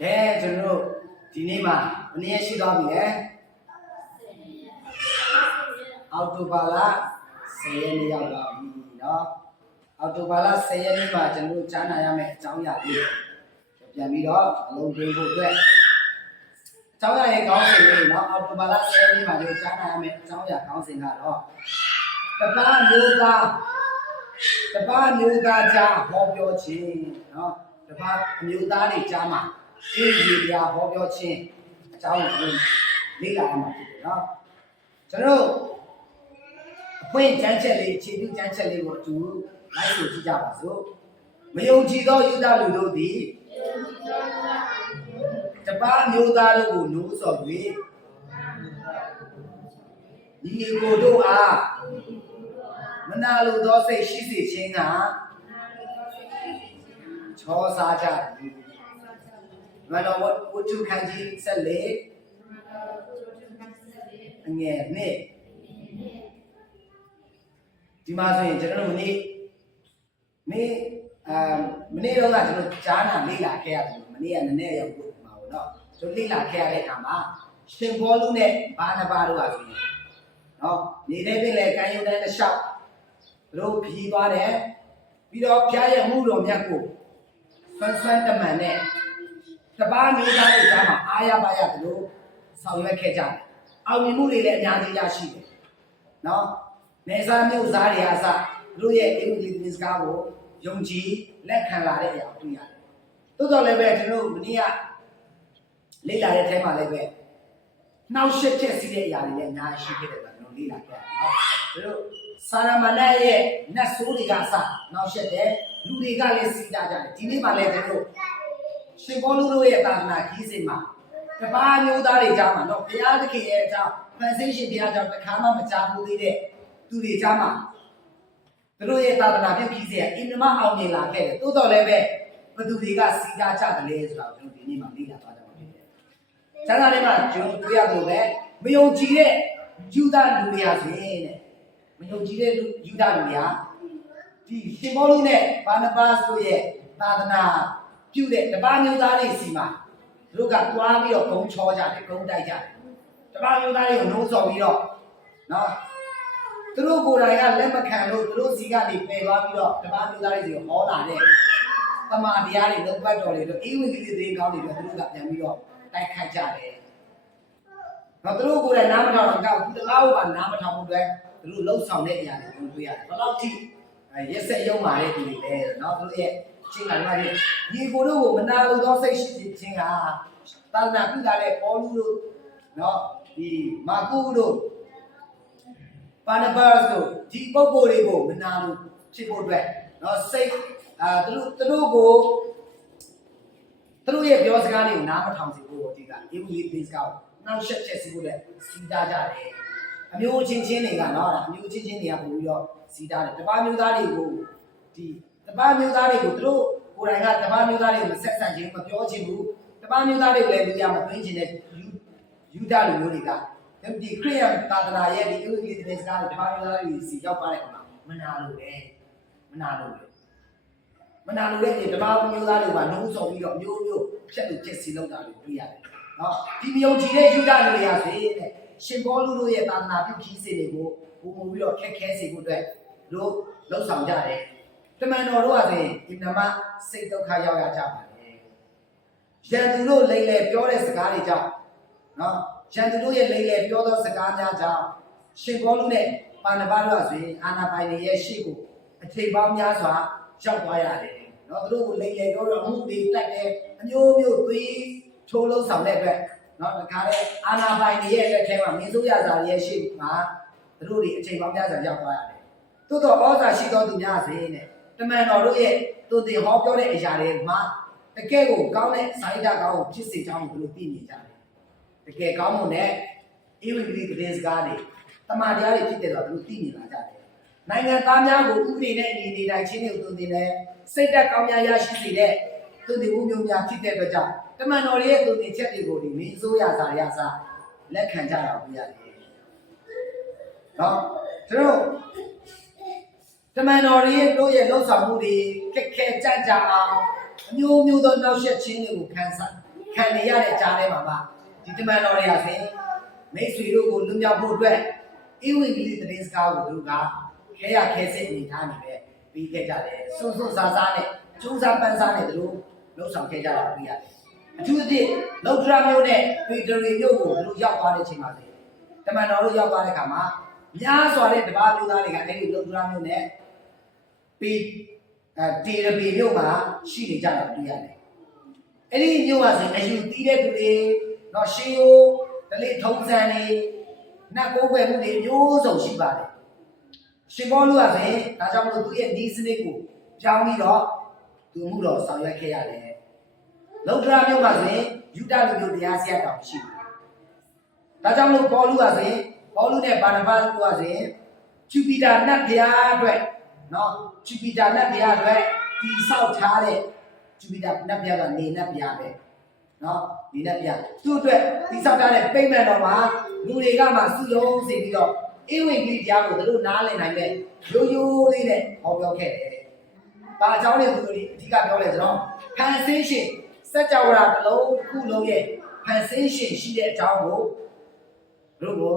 ကဲကျွန်တော်တို့ဒီနေ့မှာဘယ်နည်းရှိသွားပြီလဲအောက်တိုဘာလ10ရက်နေ့ရောက်လာပြီเนาะအောက်တိုဘာလ10ရက်နေ့မှာကျွန်တော်တို့ကြားနာရမယ့်အကြောင်းအရာလေးပြန်ပြီးတော့အလုံးသွင်းဖို့အတွက်အကြောင်းအရာရဲ့ခေါင်းစဉ်လေးเนาะအောက်တိုဘာလ10ရက်နေ့မှာကျွန်တော်ကြားနာရမယ့်အကြောင်းအရာခေါင်းစဉ်ကတော့တပားမျိုးသားကြားဟောပြောခြင်းเนาะတပားမျိုးသားတွေကြားမှာအေးဒီပြဟောပြောခြင်းအကြောင်းကိုလေ့လာရမှာဖြစ်တယ်เนาะကျွန်တော်တို့အဖွင့်ကျမ်းချက်လေးခြေပြုကျမ်းချက်လေးကိုအတူလိုက်ဆိုကြည့်ကြပါစို့မယုံကြည်သောယုဒလူတို့သည်တပားမျိုးသားတို့ကိုနိုးဆော်၍ညီကိုတို့အားမနာလိုသောစိတ်ရှိစေခြင်းကချောစားကြသည်မနောဝတ္ထုခန်းကြီး14အငယ်2ဒီမှာဆိုရင်ကျွန်တော်တို့မနေ့တော့ကကျွန်တော်ကြားနာလေ့လာခဲ့ရတယ်မနေ့ကနည်းနည်းရောက်ပို့မှာပေါ့နော်ကျွန်တော်လေ့လာခဲ့ရတဲ့အခါမှာရှင်ဘောလူနဲ့ဘာနဘာတို့ကဆိုရင်နော်နေတဲ့ပြင်လေကံယုံတဲ့တစ်လျှောက်တို့ဖြီးသွားတယ်ပြီးတော့ဖျားရဲ့မှုတော်မြတ်ကိုဆွမ်းတမန်နဲ့တပားမျိုးသားတွေကြားမှာအားရပါရသလိုဆောင်ရွက်ခဲ့ကြတယ်အောင်မြင်မှုတွေလည်းအများကြီးရရှိတယ်နော်နေစားမျိုးသားတွေအားစတို့ရဲ့အင်္ဂလိပ်စကားကိုယုံကြည်လက်ခံလာတဲ့အရာတွေ့ရတယ်တိုးတော်လည်းပဲကျွန်တော်မနေ့ကလေ့လာတဲ့အထဲမှာလည်းပဲနှောက်ယှက်ချက်စီးတဲ့အရာတွေလည်းအများကြီးရှိခဲ့တယ်ဗျာကျွန်တော်လေ့လာခဲ့တယ်နော်တို့စာရမဏေရဲ့နတ်ဆိုးတွေကအစနှောက်ယှက်တယ်လူတွေကလည်းစီးကြတယ်ဒီနေ့မှလည်းကျွန်တော်ရှင်ဘောလူတို့ရဲ့သာသနာကြီးစဉ်မှာတပားမျိုးသားတွေကြားမှာတော့ဘုရားသခင်ရဲ့အကြောင်းဖန်ဆင်းရှင်ဘုရားကြောင့်တစ်ခါမှမကြားဘူးသေးတဲ့သူတွေကြားမှာတို့ရဲ့သာသနာပြုကြီးစဉ်အင်မမအောင်မြင်လာခဲ့တယ်တိုးတော်လည်းပဲဘသူတွေကစီးကြကြတယ်လေဆိုတာကိုကျွန်တော်ဒီနေ့မှလေ့လာသွားကြမှာဖြစ်တယ်။ကျမ်းစာထဲမှာကျွန်တော်တွေ့ရသလိုပဲမယုံကြည်တဲ့ယူဒလူတွေဟာဆိုရင်တဲ့မယုံကြည်တဲ့ယူဒလူတွေဟာဒီရှင်ဘောလုံးနဲ့ဘာနဘတ်တို့ရဲ့သာသနာပြုတဲ့တပားမျိုးသားတွေစီမှာတို့ကတွားပြီးတော့ဂုံချောကြတယ်ဂုံတိုက်ကြတယ်တပားမျိုးသားတွေကိုနှိုးဆော်ပြီးတော့နော်သူတို့ကိုယ်တိုင်ကလက်မခံလို့သူတို့စီကနေပယ်သွားပြီးတော့တပားမျိုးသားတွေစီကိုဟောလာတဲ့တမန်တရားတွေလုံးပတ်တော်တွေတို့အေဝံဂေလိသတင်းကောင်းတွေတို့သူတို့ကပြန်ပြီးတော့တိုက်ခိုက်ကြတယ်။နော်သူတို့ကိုယ်တိုင်နားမထောင်တော့ကဘူးတကားကိုပါနားမထောင်ဘူးတွေ့သူတို့လှုပ်ဆောင်တဲ့အရာတွေကိုတွေ့ရတယ်။ဘယ်လောက်ထိရက်ဆက်ရုံမာတဲ့ဒီတွေလဲနော်သူတို့ရဲ့ချင်းကလည်းညီကိုတို့ကိုမနာလိုသောစိတ်ရှိခြင်းကသာသနာပြုလာတဲ့ပေါလုတို့နော်ဒီမာကုတို့ဘာနဘတ်တို့ဒီပုဂ္ဂိုလ်တွေကိုမနာလိုဖြစ်ဖို့အတွက်နော်စိတ်သူတို့ကိုသူတို့ရဲ့ပြောစကားတွေကိုနားမထောင်စေဖို့ဒီကအင်္ဂလိပ်စကားကိုနှောက်ယှက်ချက်စီဖို့လည်းစီးတာကြတယ်အမျိုးချင်းတွေကနော်အမျိုးချင်းတွေကပို့ပြီးတော့စီးတာတယ်တပားမျိုးသားတွေကိုဒီတပားမျိုးသားတွေကိုသူတို့ကိုယ်တိုင်ကတပားမျိုးသားတွေကိုမဆက်ဆံခြင်းမပြောခြင်းဘူးတပားမျိုးသားတွေကိုလည်းလူရမသွင်းခြင်းနဲ့ယူဒလူမျိုးတွေကဒီခရိယန်သာသနာရဲ့ဒီအင်္ဂလိပ်စကားတွေတပားမျိုးသားတွေစီရောက်ပါတဲ့အခါမှာမနာလို့လေမနာလို့တဲ့တပားမျိုးသားတွေကနှုံးဆော်ပြီးတော့မျိုးဖြတ်လို့ဖြစ်စီလောက်တာတွေတွေ့ရတယ်နော်ဒီမယုံကြည်တဲ့ယူဒလူတွေဟာဆိုရင်ရှင်ဘောလူတို့ရဲ့သာသနာပြုခီးစဉ်တွေကိုပုံမူပြီးတော့ခက်ခဲစေဖို့အတွက်တို့လှုပ်ဆောင်ကြတယ်တမန်တော်တို့ကဆိုရင်ဒီနမစိတ်ဒုက္ခရောက်ရကြပါတယ်ရန်သူတို့လိမ့်လေပြောတဲ့စကားတွေကြောင့်နော်ရန်သူတို့ရဲ့လိမ့်လေပြောသောစကားများကြောင့်ရှင်ဘောလူနဲ့ပါဏဘတို့ကဆိုရင်အာနာပိုင်ရဲ့ရှေ့ကိုအချိန်ပေါင်းများစွာရောက်သွားရတယ်နော်သူတို့ကိုလိမ့်လေပြောတော့မှုတွေတက်တယ်အမျိုးသွေးချိုးလုံးဆောင်တဲ့အတွက်နော်တခါလေအာနာပိုင်ရဲ့လက်ထဲမှာမင်းစိုးရစာရဲ့ရှေ့မှာသူတို့တွေအချိန်ပေါင်းများစွာရောက်သွားရတယ်သို့တော့ဩဇာရှိသောသူများစေတဲ့တမန်တော်တို့ရဲ့သူတင်ဟောပြောတဲ့အရာတွေမှာတကယ်ကိုကောင်းတဲ့စာရိတ္တကောင်းကိုဖြစ်စေကြောင်းကိုသူတို့သိမြင်ကြတယ်တကယ်ကောင်းမှုနဲ့ဧဝံဂေလိသတင်းစကားတွေတမန်တရားတွေဖြစ်တယ်တော့သူတို့သိမြင်လာကြတယ်နိုင်ငံသားများကိုဥပဒေနဲ့ညီနေတိုင်းချင်းတွေကိုသူတင်တယ်စိတ်ဓာတ်ကောင်းများရရှိစေတဲ့သူတင်မှုမျိုးများဖြစ်တဲ့အတွက်ကြောင့်တမန်တော်ရဲ့သူတင်ချက်တွေကိုဒီမင်းစိုးရစာရစလက်ခံကြတာကိုပြရတယ်နော်ကျွန်တော်တမန်တော်ရဲ့တို့ရဲ့လှုပ်ဆောင်မှုတွေခက်ခဲကြကြအောင်အမျိုးမျိုးသောနှောက်ယှက်ခြင်းတွေကိုခံ ခံနေရတဲ့ကြားထဲမှာမှဒီတမန်တော်တွေကဆိုရင်မိတ်ဆွေတို့ကိုလွန်မြောက်ဖို့အတွက်ဧဝံဂေလိသတင်းစကားကိုသူကခဲရခဲစစ်အနေထားနေပဲပြီးခဲ့ကြတယ်စွန်းစွန်းစားစားနဲ့ကျိုးစားပန်းစားနဲ့သူတို့လှုပ်ဆောင်ခဲ့ကြတာတွေ့ရတယ်အထူးသဖြင့်လောကဒရာမျိုးနဲ့ပေတရီမျိုးကိုသူတို့ရောက်သွားတဲ့အချိန်မှာဆိုတမန်တော်တို့ရောက်သွားတဲ့အခါမှာများစွာတဲ့တပါးမျိုးသားတွေကအဲ့ဒီလောကဒရာမျိုးနဲ့ပေတေရပေမျိုးမှာရှိနေကြတာတွေ့ရတယ်အဲ့ဒီမျိုးကဆိုအယူတီးတဲ့သူတွေတော့ရှေးရိုးဒလိထုံးစံတွေနတ်ကိုးကွယ်မှုတွေမျိုးစုံရှိပါတယ်ရှင်ဘောလူကဆိုရင်ဒါကြောင့်မလို့သူရဲ့ဤစနစ်ကိုပြောင်းပြီးတော့သူမှုတော်ဆောင်ရွက်ခဲ့ရတယ်လောကဒရာမျိုးမှာဆိုရင်ယူဒလူမျိုးတရားစရာတောင်ရှိတယ်ဒါကြောင့်မလို့ဘောလူကဆိုရင်ဘောလူနဲ့ဘာနဘတ်ကဆိုရင်ဂျူပီတာနတ်ဘုရားအတွက်နော်ဂျူပီတာနတ်ဘုရားအတွက်ဒီဆောက်ထားတဲ့ဂျူပီတာနတ်ဘုရားကနေနတ်ဘုရားပဲနော်နေနတ်ဘုရားသူ့အတွက်ဒီဆောက်ထားတဲ့ပိဋကတော်မှာလူတွေကမှစုလုံးစေပြီးတော့ဧဝံဂေလိတရားကိုသူတို့နားလည်နိုင်တဲ့ရိုးရိုးလေးနဲ့ဟောပြောခဲ့တယ်။ဘာအကြောင်းလဲသူတို့အဓိကပြောလဲဆိုတော့ဖန်ဆင်းရှင်စัจ java တစ်လုံးတစ်ခုလုံးရဲ့ဖန်ဆင်းရှင်ရှိတဲ့အကြောင်းကိုတို့ကို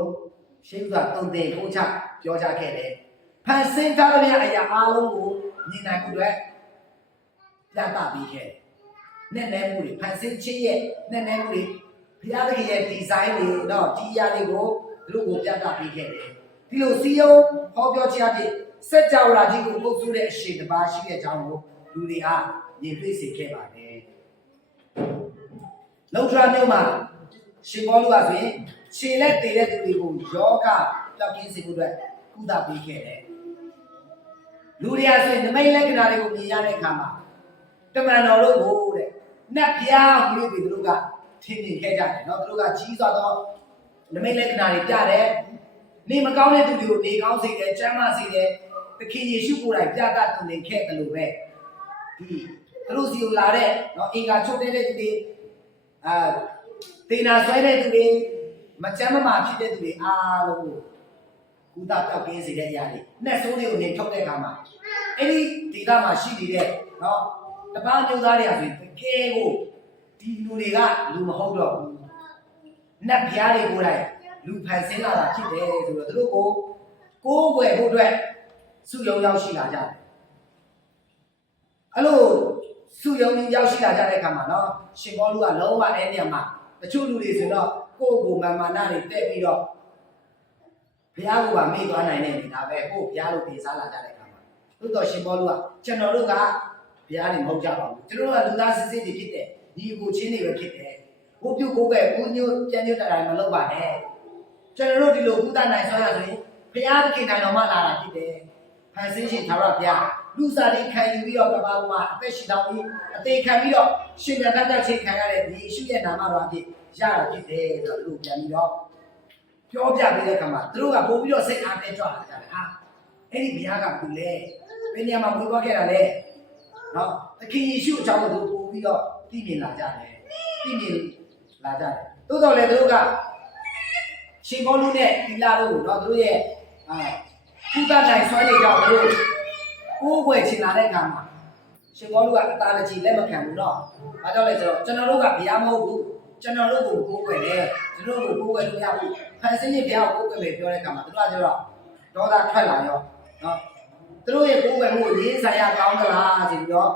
ရှင်းပြတုံ့တင်ဖို့ချပြောကြခဲ့တယ်။ဖန်ဆင်းထားတဲ့အရာအလုံးကိုမြင်နိုင်မှုအတွက်ပြသပေးခဲ့တယ်။နဲ့နဲမှုတွေဖန်ဆင်းခြင်းရဲ့နဲ့နဲမှုတွေဘုရားသခင်ရဲ့ဒီဇိုင်းတွေတော့ဒီအရာတွေကိုတို့ကိုပြသပေးခဲ့တယ်။ဒီလိုစီယုံဟောပြောခြင်းအဖြစ်စัจ java ကြီးကိုပုတ်ဆိုးတဲ့အရှိတပါးရှိတဲ့အကြောင်းကိုလူတွေအားမြင်တွေ့စေခဲ့ပါတယ်။လောကဒရာမျိုးမှာရှင်ဘောလူကဆိုရင်ခြေလက်တည်တဲ့သူတွေကိုယောဂပျောက်ကင်းစေဖို့အတွက်ကုသပေးခဲ့တယ်။လူတွေကဆိုရင်နမိတ်လက္ခဏာတွေကိုမြင်ရတဲ့အခါမှာတမန်တော်တို့ကိုတဲ့နတ်ဘုရားဟူ၍သူတို့ကထင်မြင်ခဲ့ကြတယ်နော်သူတို့ကကြီးစွာသောနမိတ်လက္ခဏာတွေပြတယ်နေမကောင်းတဲ့သူတွေကိုနေကောင်းစေတယ်ကျမ်းမာစေတယ်သခင်ယေရှုကိုယ်တိုင်ပြသသူနေခဲ့တယ်လို့ပဲဒီသူတို့စီကိုလာတဲ့နော်အင်္ဂါချုပ်တဲ့သူတွေတေနာဆွဲတဲ့သူတွေမချမ်းမမာဖြစ်တဲ့သူတွေအားလုံးကိုကုသပျောက်ကင်းစေတဲ့အရာတွေနဲ့ဆိုးတွေကိုနေထုတ်တဲ့အခါမှာအဲ့ဒီဒေသမှာရှိနေတဲ့နော်တပန်းမျိုးသားတွေကဆိုရင်တကယ်ကိုဒီလူတွေကလူမဟုတ်တော့ဘူးနတ်ဘုရားတွေကိုယ်တိုင်လူဖန်ဆင်းလာတာဖြစ်တယ်ဆိုတော့သူတို့ကိုးကွယ်ဖို့အတွက်စုယုံရောက်ရှိလာကြတယ်အဲ့လိုစုယုံရောက်ရှိလာကြတဲ့အခါမှာနော်ရှင်ဘောလူကလုံးဝအဲ့နေရာမှာတချို့လူတွေဆိုတော့ကိုယ့်ကိုယ်မာနတွေတက်ပြီးတော့ဘုရားကိုပါမေ့သွားနိုင်တဲ့နေဒါပဲကိုယ့်ဘုရားလိုပြင်စားလာကြတဲ့အခါမှာသို့တော်ရှင်ဘောလူကကျွန်တော်တို့ကဘုရားတွေမဟုတ်ကြပါဘူးကျွန်တော်တို့ကလူသားစစ်စစ်တွေဖြစ်တယ်ညီကိုချင်းတွေပဲဖြစ်တယ်ဘုပြုတ်ကိုယ်ပဲဦးညွတ်ပြန်ညွတ်တာမလုပ်ပါနဲ့ကျွန်တော်တို့ဒီလိုကုသနိုင်ဆောင်ရဆိုရင်ဘုရားသခင်နိုင်တော်မှလာတာဖြစ်တယ်ဖန်ဆင်းရှင်သာရဘုရားလူစားတွေခံယူပြီးတော့ကမ္ဘာပေါ်မှာအသက်ရှင်တော်ပြီးအသေးခံပြီးတော့ရှင်ပြန်တတ်ချင်းခံရတဲ့ဒီယေရှုရဲ့နာမတော်အဖြစ်ရတာဖြစ်တယ်ဆိုတော့သူပြန်ပြီးတော့ပြောပြပေးတဲ့အခါမှာသူတို့ကပို့ပြီးတော့စိတ်အားနဲ့ကြွလာကြတယ်ဟာအဲ့ဒီဘုရားကဘူးလေဘယ်နေရာမှာပွေသွားခဲ့တာလဲနော်သခင်ယေရှုအကြောင်းကိုပို့ပြီးတော့သိမြင်လာကြတယ်သိမြင်လာကြတယ်သို့တော်လည်းသူတို့ကရှင်ဘောလူနဲ့ဒီလာတို့ကိုနော်သူတို့ရဲ့ကုသနိုင်ဆွဲနေကြတော့သူတို့ကိုးကွယ်ချင်လာတဲ့အခါမှာရှင်ဘောလူကအတားတကြီးလက်မခံဘူးတော့။ဘာကြောင့်လဲဆိုတော့ကျွန်တော်တို့ကဘုရားမဟုတ်ဘူး။ကျွန်တော်တို့ကိုကိုးကွယ်တယ်။ကျွန်တော်တို့ကိုကိုးကွယ်လို့ရဘူး။ဖန်ဆင်းခြင်းဘုရားကိုကိုးကွယ်မယ်ပြောတဲ့အခါမှာသူတို့ကကျတော့ဒေါသထွက်လာရောနော်။သူတို့ရဲ့ကိုးကွယ်မှုကိုရေးဆိုင်ရကောင်းသလားဆိုပြီးတော့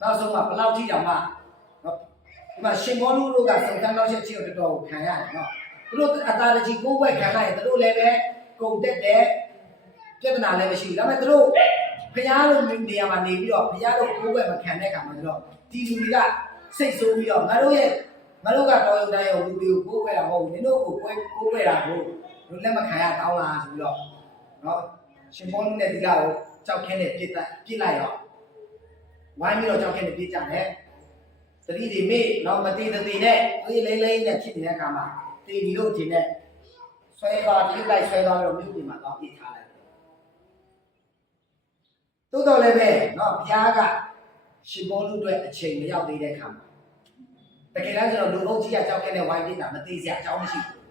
နောက်ဆုံးမှာဘလောက်ထိတောင်မှနော်ဒီမှာရှင်ဘောလူတို့ကစုံစမ်းတော့ချက်ချင်းကိုတော်တော်ခံရတယ်နော်။သူတို့အတားတကြီးကိုးကွယ်ခံလိုက်ရင်သူတို့လည်းပဲကုန်တက်တဲ့ပြဿနာလည်းမရှိဘူးဒါပေမဲ့သူတို့ဘုရားလိုနေရာမှာနေပြီးတော့ဘုရားလိုကိုးကွယ်မခံတဲ့အခါမှာတော့ဒီလူတွေကစိတ်ဆိုးပြီးတော့ငါတို့ကတော်ရုံတိုင်းရုံလူတွေကိုကိုးကွယ်တာမဟုတ်ဘူးနင်တို့ကိုကိုးကွယ်တာကိုလူလက်မခံရတောင်းလားဆိုပြီးတော့နော်ရှင်ဘောလူနဲ့ဒီကကိုကြောက်ခင်းနဲ့ပြစ်လိုက်ရောဝိုင်းပြီးတော့ကြောက်ခင်းနဲ့ပြစ်ကြတယ်သတိတွေမေ့တော့မတည်တဲ့နဲ့အေးလေးလေးနဲ့ဖြစ်နေတဲ့အခါမှာတည်ပြီးလို့ခြင်းနဲ့ဆွဲသွားပြစ်လိုက်ဆွဲသွားပြီးတော့မြို့ပြင်မှာတော့ပြစ်ထားလိုက်သို့တော်လည်းပဲနော်ဘုရားကရှင်ဘောလူတွေအချိန်မရောက်သေးတဲ့အခါမှာတကယ်တမ်းကျတော့လူအုပ်ကြီးကကြောက်ခဲ့တဲ့ဝိုင်းပြစ်တာမသေးစရာအကြောင်းမရှိဘူး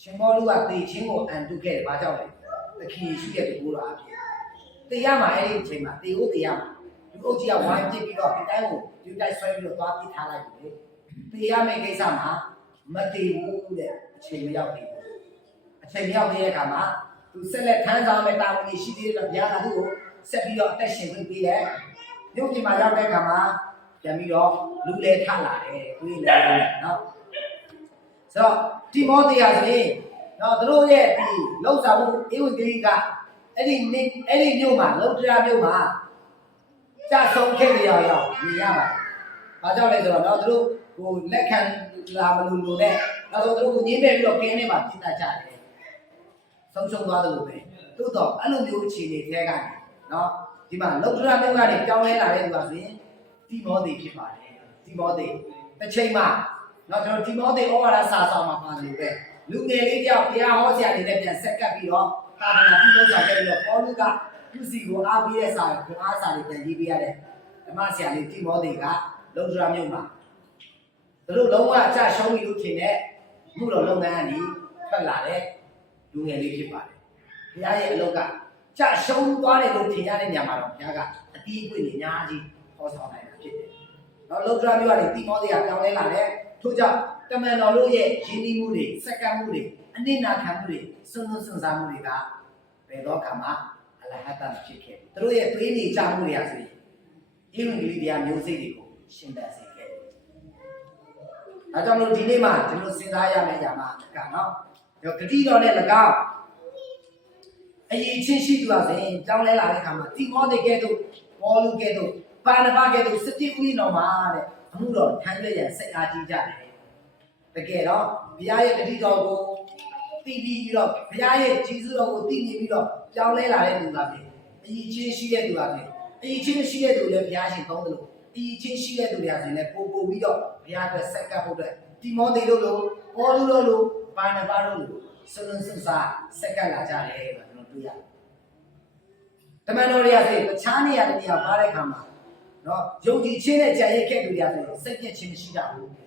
ရှင်ဘောလူကတေချင်းကိုအန်တုခဲ့တယ်ဘာကြောင့်လဲသခင်ယေရှုရဲ့ဒီကိုယ်တော်အဖြစ်တေရမှာအဲ့ဒီအချိန်မှာတေဟုတ်တေရမှာလူအုပ်ကြီးကဝိုင်းပြစ်ပြီးတော့ဒီတိုင်းကိုဒီတိုင်းဆွဲပြီးတော့သွားပြစ်ထားလိုက်တယ်ဘ တေရမယ့်ကိစ္စမှာမတည်ဘူးတဲ့အချိန်မရောက်သေးဘူးအချိန်မရောက်သေးတဲ့အခါမှာသူဆက်လက်ထမ်းဆောင်မဲ့တာဝန်တွေရှိသေးတယ်ဗျာကသူ့ကိုဆက်ပြီးတော့အသက်ရှင်ခွင့်ပေးတယ်ရုပ်ပြင်မှာရောက်တဲ့အခါမှာပြန်ပြီးတော့လူလဲထလာတယ်တွေးလဲနော်ဆိုတော့တိမောသေရဆိုရင်နော်သူတို့ရဲ့ဒီလှုပ်ဆောင်မှုဧဝံဂေလိကအဲ့ဒီမြို့မှာလုံတရာမြို့မှာကြဆုံးခဲ့ကြရောက်မြင်ရပါတယ်။ဘာကြောင့်လဲဆိုတော့နော်သူတို့ဟိုလက်ခံလာမလို့လို့နဲ့နောက်ဆုံးသူတို့ကိုညှင်းပယ်ပြီးတော့ကင်းထဲမှာပြစ်တာကြတယ်။ဆုံးရှုံးသွားတယ်လို့ပဲ။သို့တော့အဲ့လိုမျိုးအခြေအနေတွေကနေနော်ဒီမှာလုံတရာမြို့ကနေပြောင်းလဲလာတဲ့သူကဆိုရင်တိမောသေဖြစ်ပါတယ်။တိမောသေတစ်ချိန်မှာနော်ကျွန်တော်တိမောသေဩဝါဒစာဆောင်မှာပါတယ်လို့ပဲလူငယ်လေးတယောက်ဘုရားဟောဆရာတွေနဲ့ပြန်ဆက်ကပ်ပြီးတော့သာသနာပြုလုပ်ဆောင်ခဲ့ပြီးတော့ပေါလုကသူစီကိုအားပေးတဲ့စာကိုအားစာတွေပြန်ရေးပေးရတဲ့ဓမ္မဆရာလေးတိမောသေကလုံဒရာမြို့မှာသူတို့လုံးဝအချရှုံးပြီလို့ထင်တဲ့မှုတော်လုပ်ငန်းကနေထွက်လာတဲ့လူငယ်လေးဖြစ်ပါတယ်ဘုရားရဲ့အလုပ်ကချရှုံးသွားတယ်လို့ထင်ရတဲ့ညမှာတော့ဘုရားကအတီးအပွင့်တွေအများကြီးဟောဆောင်နိုင်တာဖြစ်တယ်နောက်လုံဒရာမြို့ကနေတိမောသေကပြောင်းလဲလာတဲ့ထို့ကြောင့်တမန်တော်တို့ရဲ့ရင်းနှီးမှုတွေစက္ကန့်မှုတွေအနစ်နာခံမှုတွေစွန့်လွတ်စွန့်စားမှုတွေကဘယ်တော့မှအလဟတဖြစ်ခဲ့သူတို့ရဲ့တွေးနေကြမှုတွေဟာဆိုရင်ဣဝံဂေလိတရားမျိုးစိတ်တွေကိုရှင်းတတ်စေခဲ့တယ်။ဒါကြောင့်မို့ဒီနေ့မှာကျွန်တော်စဉ်းစားရမယ့်အရာမှာကနော်ဂတိတော်နဲ့၎င်းအရေးချင်းရှိသူဟာဆိုရင်ကြောင်းလဲလာတဲ့အခါမှာတိမောသေကဲ့သို့ပေါလုကဲ့သို့ပါနဘကဲ့သို့စတိဥိတော်မှာတဲ့အမှုတော်ထမ်းရရစိတ်အားကြီးကြတယ်။တကယ်တော့ဘုရားရဲ့ဂတိတော်ကိုသိပြီးတော့ဘုရားရဲ့ကြီးစုတော်ကိုသိမြင်ပြီးတော့ကြောင်းလဲလာတဲ့သူကပဲအရေးချင်းရှိတဲ့သူကပဲအရေးချင်းရှိတဲ့သူလည်းဘုရားရှင်ကောင်းတယ်လို့အရေးချင်းရှိတဲ့သူတွေဆိုရင်လည်းပို့ပြီးတော့ဘုရားအတွက်ဆက်ကပ်ဖို့အတွက်တိမောသေတို့လိုပေါလုတို့လိုပါနဘတို့လိုစွန့်စွန့်စားဆက်ကပ်လာကြတယ်လို့ကျွန်တော်တွေ့ရတယ်။တမန်တော်တွေကဆိုတခြားနေရာတွေမှာပါတဲ့အခါမှာနော်ယုံကြည်ခြင်းနဲ့ကြံရည်ခဲ့သူတွေကဆိုစိတ်ပြည့်ခြင်းမရှိကြဘူး။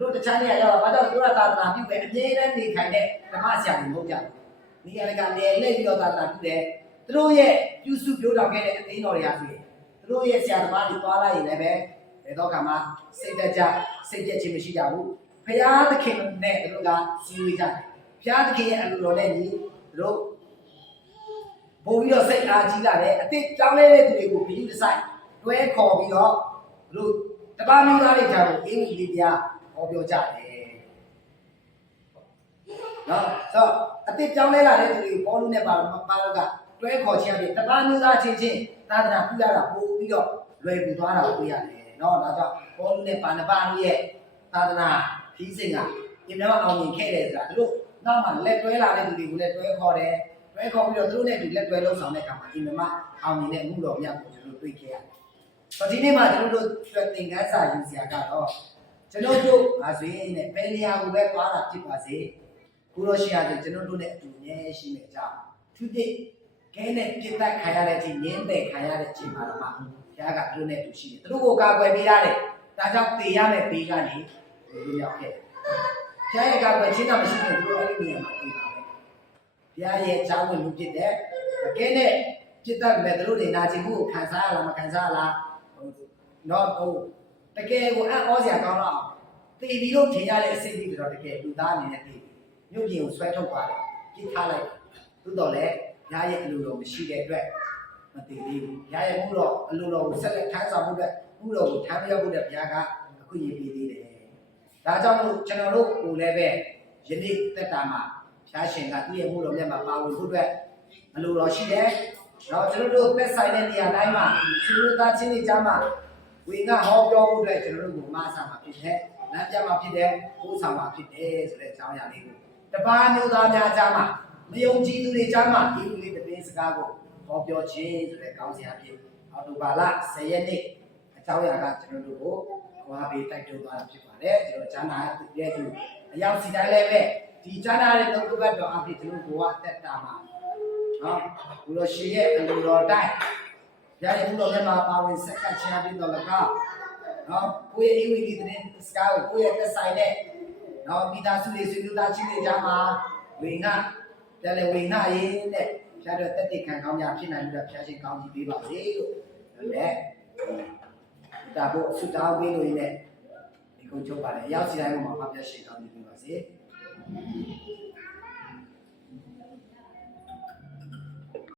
တို့တခြားနေရာရောက်တော့ဘာကြောင့်သူကသာသနာပြုပဲအမြဲတမ်းနေခိုင်တဲ့ဓမ္မဆရာတွေမဟုတ်ကြဘူး။နေရာကနေလှည့်ပြီးတော့သာသနာပြုတယ်။သူတို့ရဲ့ပြုစုပြောတော်ခဲ့တဲ့အသိတော်တွေဟာဆိုရင်သူတို့ရဲ့ဆရာသမားတွေသွားလိုက်ရင်လည်းပဲဘယ်တော့မှစိတ်တကြစိတ်ပြည့်ခြင်းမရှိကြဘူး။ဖရာသခင်နဲ့သူတို့ကစီဝေးကြတယ်။ဖရာသခင်ရဲ့အလိုတော်နဲ့ညီသူတို့ပို့ပြီးတော့စိတ်အားကြီးလာတယ်။အသိကြောင်းလဲတဲ့သူတွေကိုဘီယူဒီဇိုင်းတွဲခေါ်ပြီးတော့သူတို့တပါးမျိုးသားတွေကြောင့်အင်္ဂလိပ်ပြဟောပြောကြတယ်နော်ဆိုအတိတ်ကြောင်းလဲလာတဲ့သူတွေပေါလုနဲ့ပါတော့ကတွဲခေါ်ခြင်းအပြင်တပါးမျိုးသားချင်းချင်းသာသနာပြုရတာပို့ပြီးတော့လွယ်ကူသွားတာကိုတွေ့ရတယ်နော်ဒါကြောင့်ပေါလုနဲ့ပါနပါတို့ရဲ့သာသနာခီးစဉ်ကအင်မတန်အောင်မြင်ခဲ့တယ်ဆိုတာသူတို့နောက်မှလက်တွဲလာတဲ့သူတွေကိုလည်းတွဲခေါ်တယ်တွဲခေါ်ပြီးတော့သူတို့နဲ့ဒီလက်တွဲလုံးဆောင်တဲ့အခါမှာအင်မတန်အောင်မြင်တဲ့မှုတော်မြတ်ကိုကျွန်တော်တွေ့ခဲ့ရတယ်ဒီနေ့မှာကျွန်တော်တို့သင်ခန်းစာယူစရာကတော့ကျွန်တော်တို့အားဆိုရင်နဲ့ဘယ်နေရာကိုပဲသွားတာဖြစ်ပါစေကိုလိုရှိရတယ်ကျွန်တော်တို့နဲ့အတူငြင်းရှိနေကြသူတိကဲနဲ့ပြစ်တက်ခံရတဲ့အချိန်ငင်းပယ်ခံရတဲ့အချိန်မှာတော့ဘုရားကသူတို့နဲ့အတူရှိတယ်သူတို့ကိုကာကွယ်ပေးရတယ်ဒါကြောင့်တေရမယ့်ဘေးကနေလူရောက်ခဲ့ဘုရားရဲ့ကာကွယ်ခြင်းကမရှိရင်သူတို့အဲ့ဒီနေရာမှာပြေးပါပဲဘုရားရဲ့ချောင်းဝင်မှုဖြစ်တဲ့ကဲနဲ့ပြစ်တက်မဲ့သူတို့တွေနာကျင်မှုကိုခံစားရလားမခံစားရလားနော်ဟုတ်တကယ်ကိုအံ့ဩစရာကောင်းတော့တည်ပြီးလို့ထင်ရတဲ့အစိတ်ကြီးတော့တကယ်လူသားအနေနဲ့တည်မြုပ်ပြင်ကိုဆွဲထုတ်ပါတယ်ပြစ်ထားလိုက်သို့တော်လည်းဘုရားရဲ့အလိုတော်မရှိတဲ့အတွက်မတည်သေးဘူးဘုရားရဲ့မှုတော်အလိုတော်ကိုဆက်လက်ထမ်းဆောင်ဖို့အတွက်မှုတော်ကိုထမ်းပြဖို့အတွက်ဘုရားကအခုရည်ပေးသေးတယ်ဒါကြောင့်မို့ကျွန်တော်တို့ကိုလည်းပဲယနေ့သက်တာမှာဘုရားရှင်ကသူ့ရဲ့မှုတော်မြတ်မှာပါဝင်ဖို့အတွက်အလိုတော်ရှိတယ်တော့ကျွန်တော်တို့သက်ဆိုင်တဲ့နေရာတိုင်းမှာသူတို့သားချင်းတွေကြားမှာဝိငါဟောပြောဖို့အတွက်ကျွန်တော်တို့ကိုမဆာမှာဖြစ်တယ်လမ်းပြမှာဖြစ်တယ်ကိုးဆောင်မှာဖြစ်တယ်ဆိုတဲ့အကြောင်းအရာလေးကိုတပါးမျိုးသားများကြားမှာမယုံကြည်သူတွေကြားမှာဒီလိုလေးသတင်းစကားကိုဟောပြောခြင်းဆိုတဲ့ကောင်းစရာဖြစ်အော်တိုဘာလ10ရက်နေ့အကြောင်းအရာကကျွန်တော်တို့ကိုဝါပေးတိုက်တွန်းသွားတာဖြစ်ပါတယ်ကျွန်တော်ဈာနာရဲ့သူအရောက်စီတိုင်းလည်းပဲဒီဈာနာရဲ့နှုတ်ဘတ်တော်အဖြစ်ကျွန်တော်ကိုအသက်တာမှာနော်ဘုရားရှိရဲ့အလိုတော်တိုင်းရတဲ့ဘုရားမြတ်မှာပါဝင်ဆက်ကပ်ချာပြီးတော့၎င်းနော်ကိုယ့်ရဲ့အဝိဒီတဲ့စကားကိုကိုယ့်ရဲ့သက်ဆိုင်တဲ့နော်မိသားစုတွေဆွေမျိုးသားချင်းတွေကြားမှာဝိငါတယ်လေဝိငါရေးတဲ့ဖြာတော့တက်တိခံကောင်းကြဖြစ်နိုင်ပြီးတော့ဖြာရှင်ကောင်းကြည့်ပေးပါစေလို့လည်းဒါဖို့ဆုတောင်းပေးလို့ရင်းနဲ့ဒီ ကုန်ချုပ်ပါတယ်ရောက်စီတိုင်းမှာဖတ်ပြရှင်းကောင်းနေပြီပါစေ